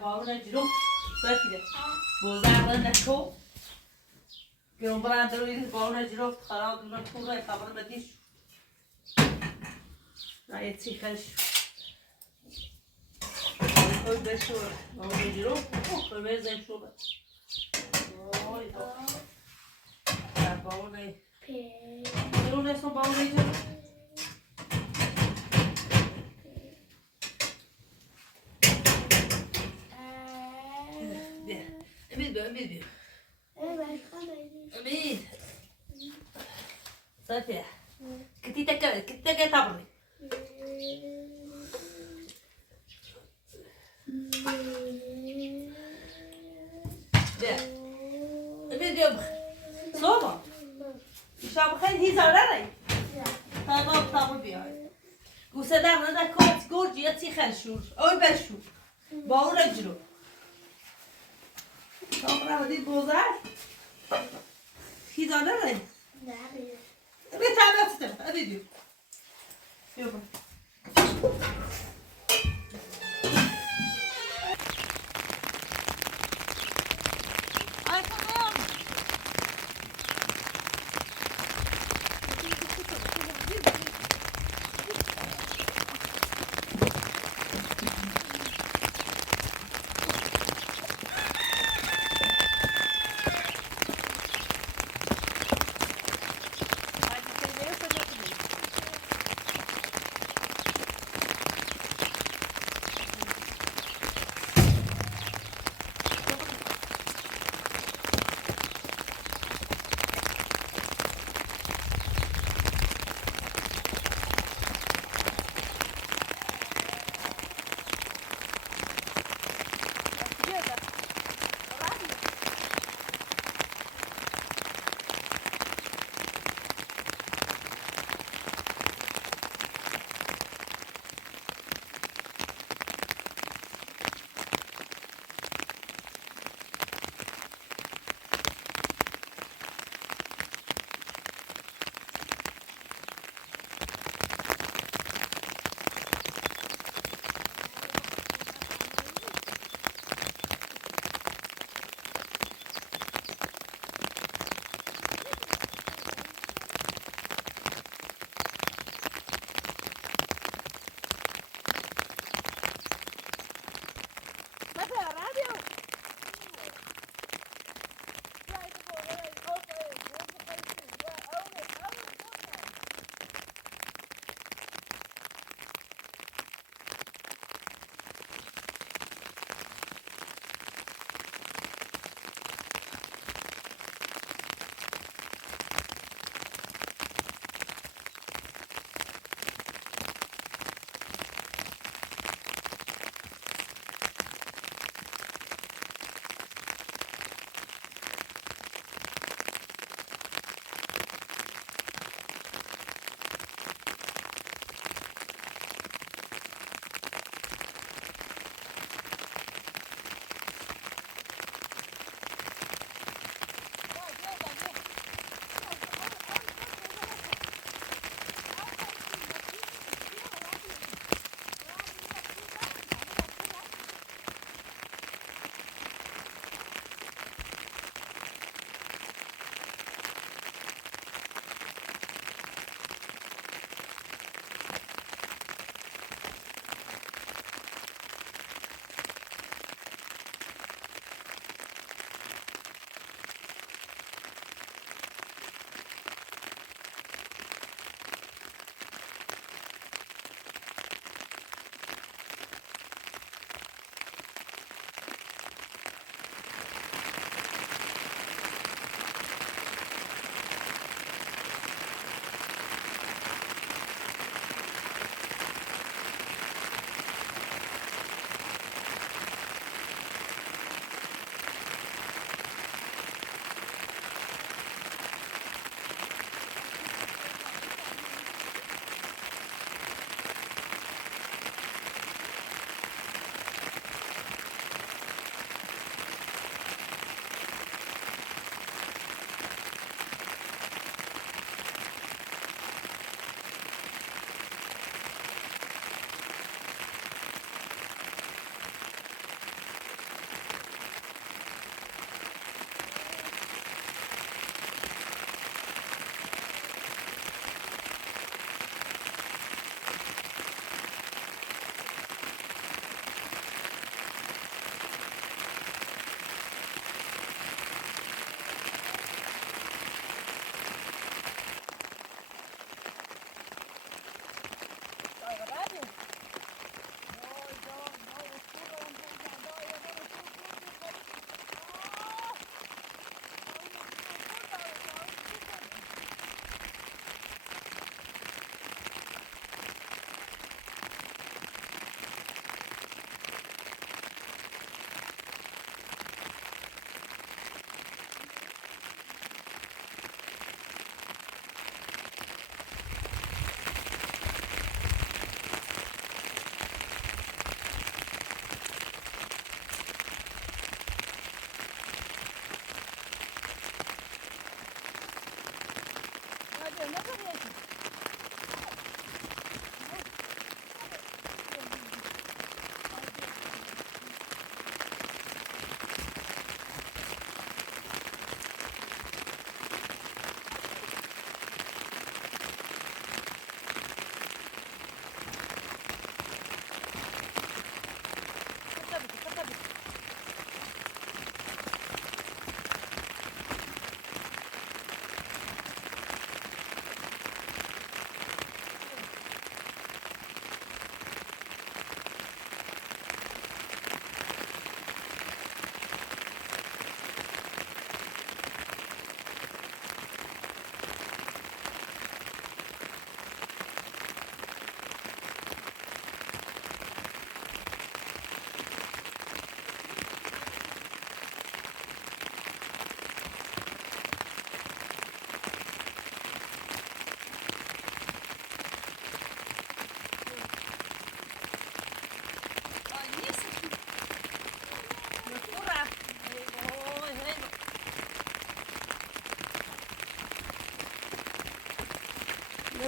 باونه جلو سفیده بزرگان نشو گرم برند روی باونه جلو خراب دونه پول خبر بدیش نه چی خش کوی بشو باونه جلو کوی بزن شو بس وای باونه جلو نسون باونه جلو امید امید صافية كنتي تابري امید يوم صوبة يشرب خير هي زارني طابر بياي قوسدار ندا كوت جورجي يتي خلشور اوي بشور باو رجلو طابر ودي بوزار هي زارني بتعب أفتح أبيديو يلا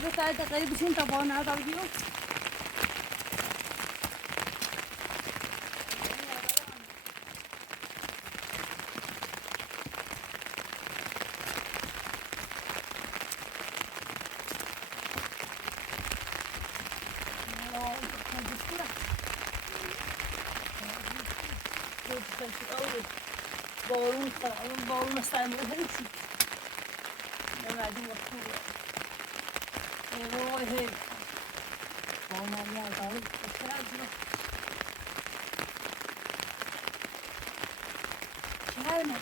بده ساعت دقیقی بشین تا با نه دار بیو بارون استعمال هیچی نمیدونم وقتی وای هی بارون میاد داری چرا نه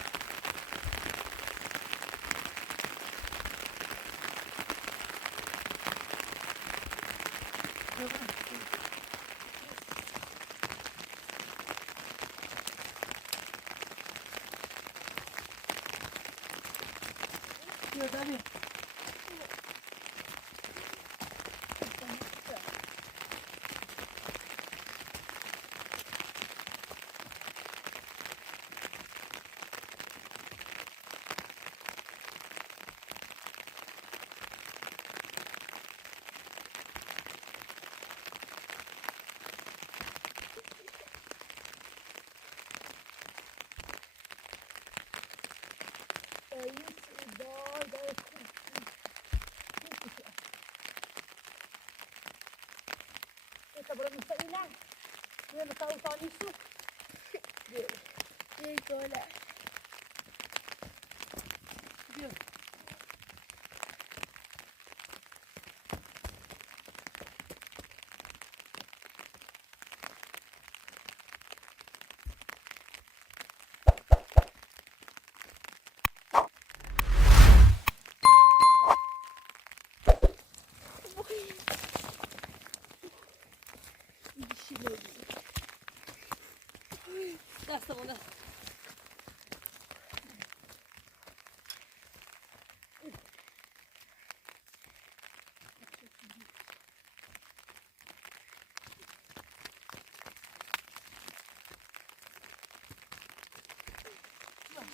Dami. Sabra mustaqila. Dia nak tahu tahun isu. Dia gola. Dia. Dasta bana.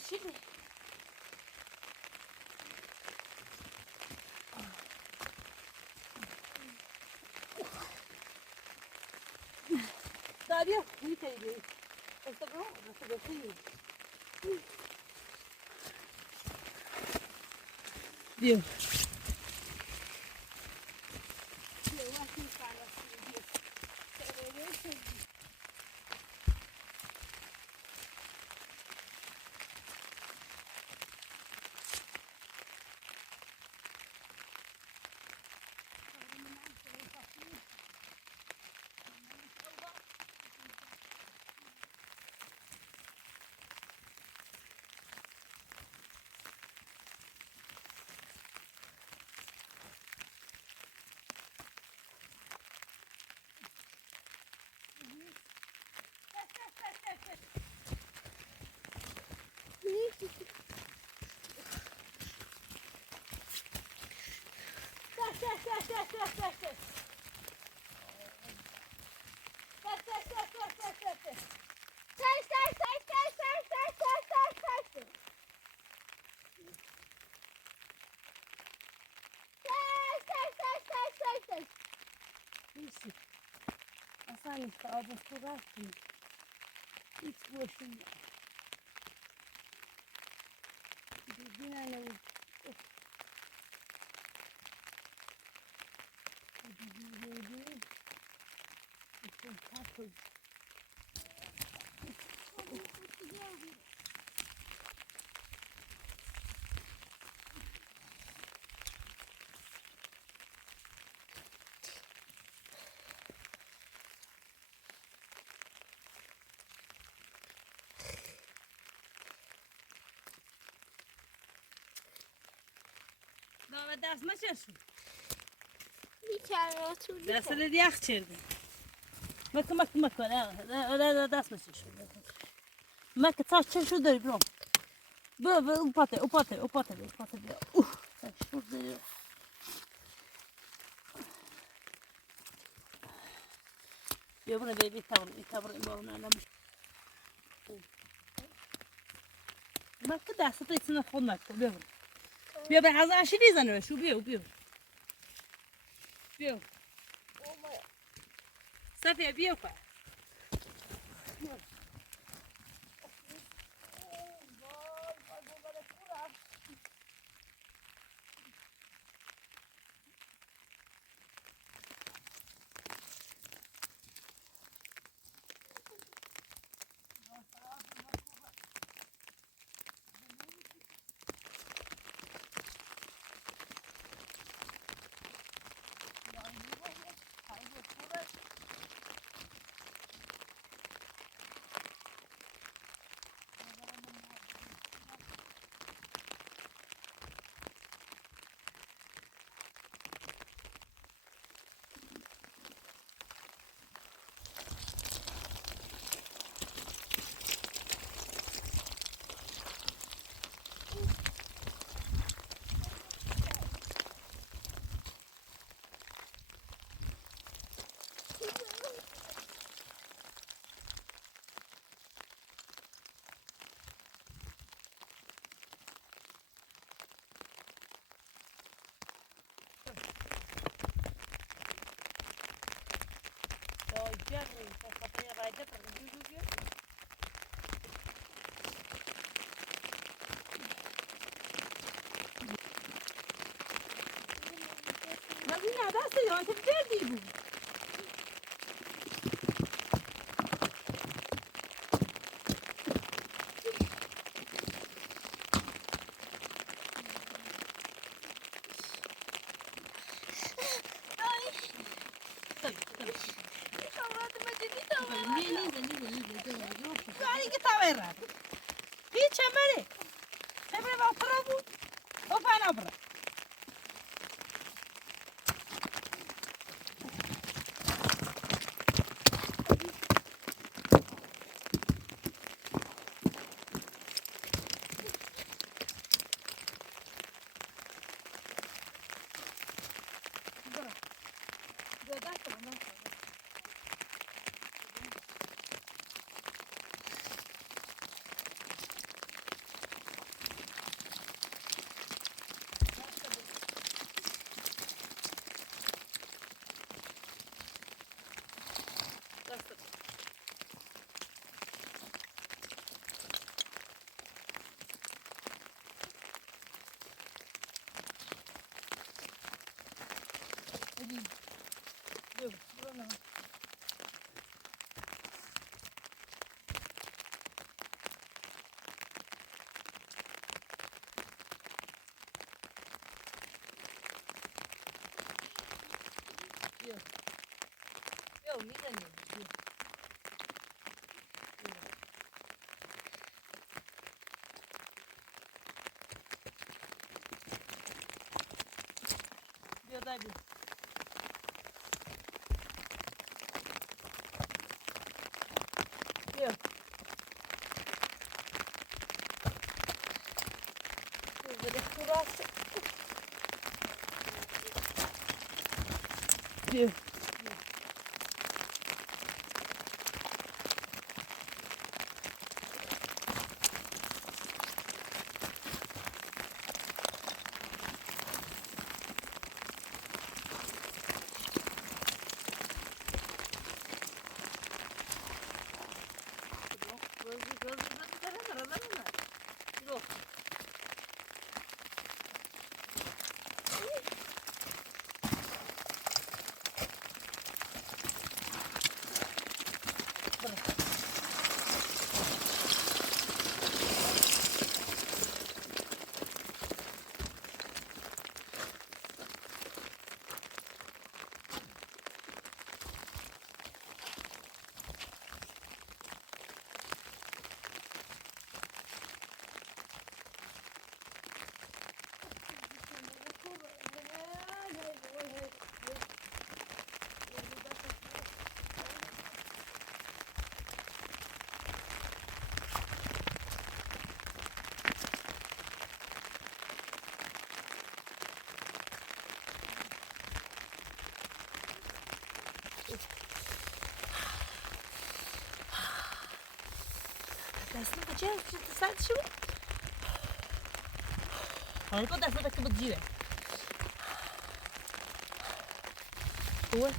Şimdi. Daha bir iyi teyze. Esta no, no se ve frío. Dios. Aslan işte abası bıraktım. Hiç boşum. Yine ne oldu? Dava ders mi çalışıyorsun? Bir kere oturduk. Dersleri diye akçırdı. Bakın. Öyle ders mi çalışıyorsun? Bakın taş çalışıyor da bilmem. Böyle upate. Sen şurada. Ya buna bir tavır bağını alamış. Bakın dersi de içine konmak. Böyle. بیا به از عشی دیزنه شو بیا بیا صفیه بیا خواهد ما این عدسته یا انت بردی بود کاری که تاورد هیچ چمره چمره وافرا بود و فنا برا Yo, میزنیم بیا دادی بیا بده خوراک بیا دستم چه ساعت شو؟ حالا با دستم که بگیره. Ui.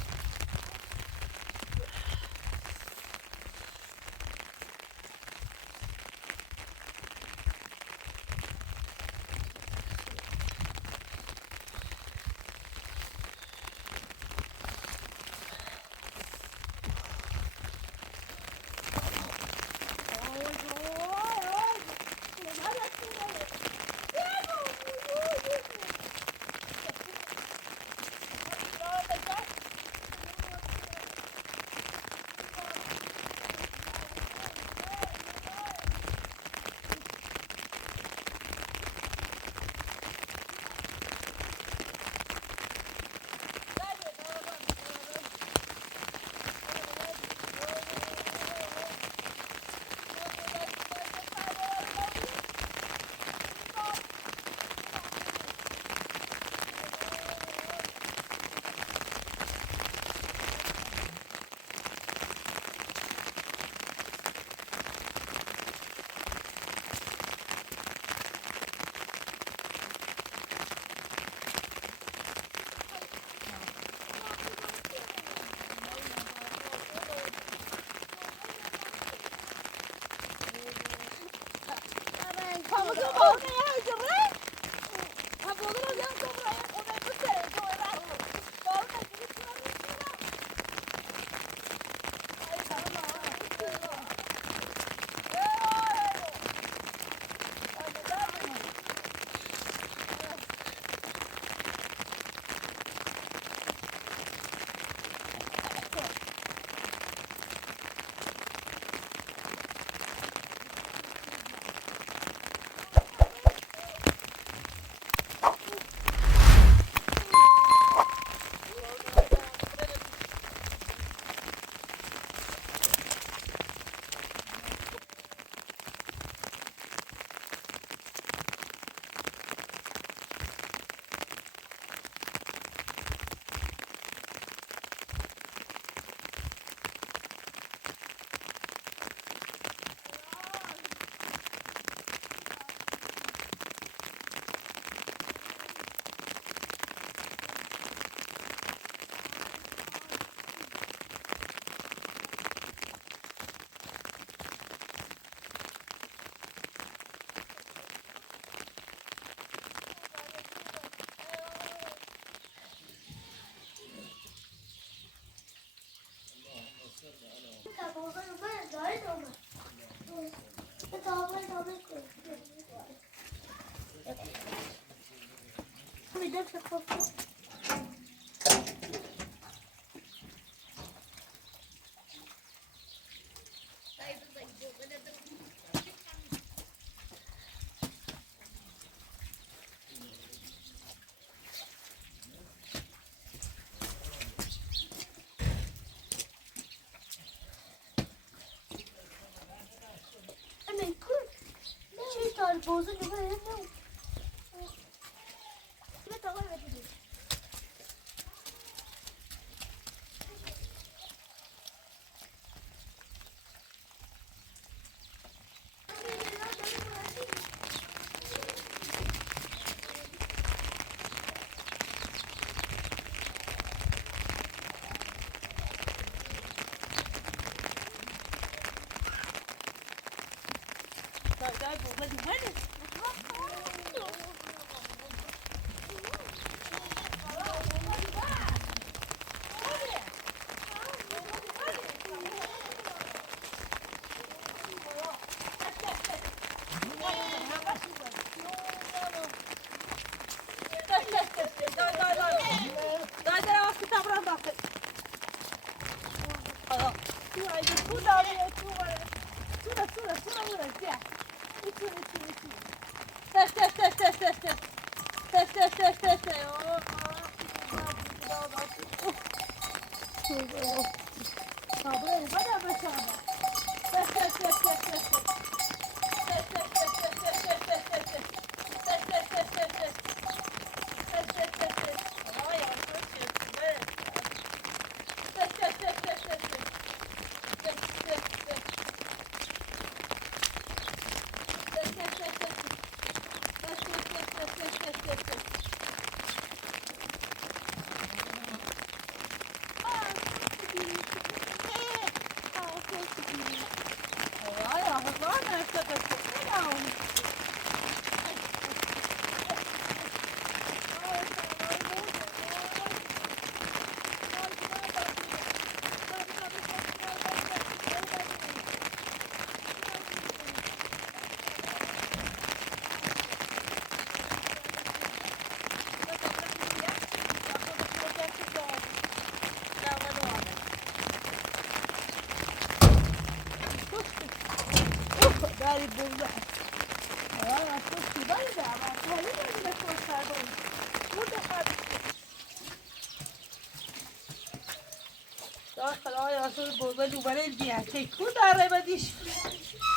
شو بابا دوباره دیگه تکو داره بدیش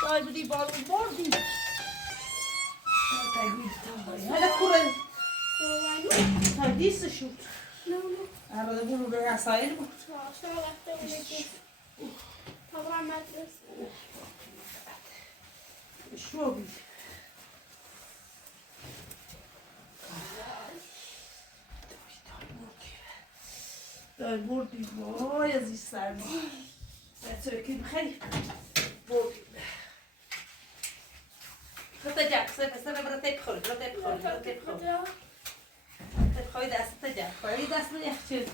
دای بدی بارون بردی هلا کوره تا دیست شد arada bunu da yasayın mı? طبعا مدرسة Şu bir. دار بردی وای از این سرما سرکیم خیلی بردی خطا جک سر برای تیپ خوری تیپ خوری دست جک خوری دست من یخچه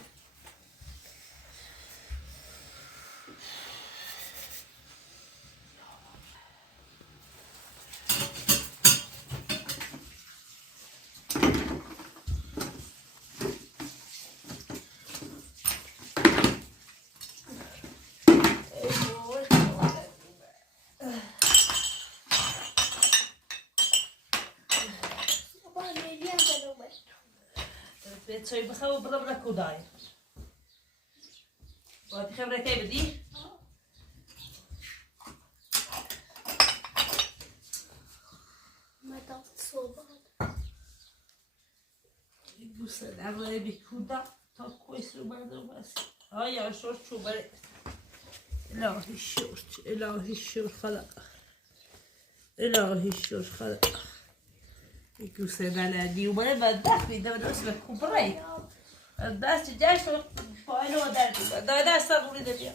چای بخواه و برا کودای باید خبره که بدی؟ مدام صبح بوسه نروه بی کودا تا کویس رو بردم بس آیا شور چو بره الهی شور خلق الهی شور خلق بوسه بلدی و بره بدبخت بیده و درست به کوبره دست جشت و پایل و دردی دای دست سابونی ده بیا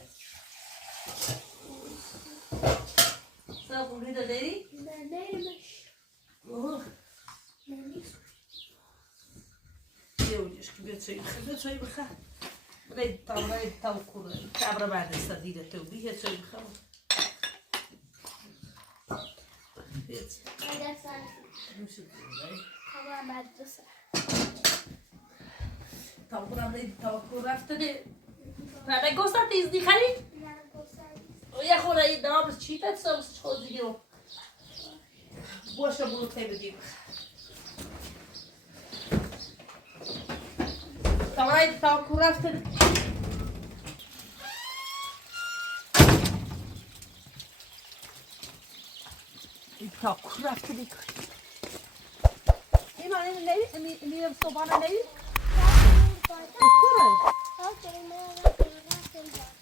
سابونی ده داری؟ نه نیمش نیست بیا اونجاش که بیا چایی بخواه برای تا کوره کبره بردسته دیده تو بیه چایی بخواه بیا طبعا مدرسة تا برم تا رفته ده نه گوسته تیزدی خرید؟ یه خوره این دام چی تا سامسش خود دیگه رو باشه برو تی بدیم تا برای تا کو رفته ده تا کو رفته ده این میرم صبحانه نید؟ کوره؟ Okay, now I'm going to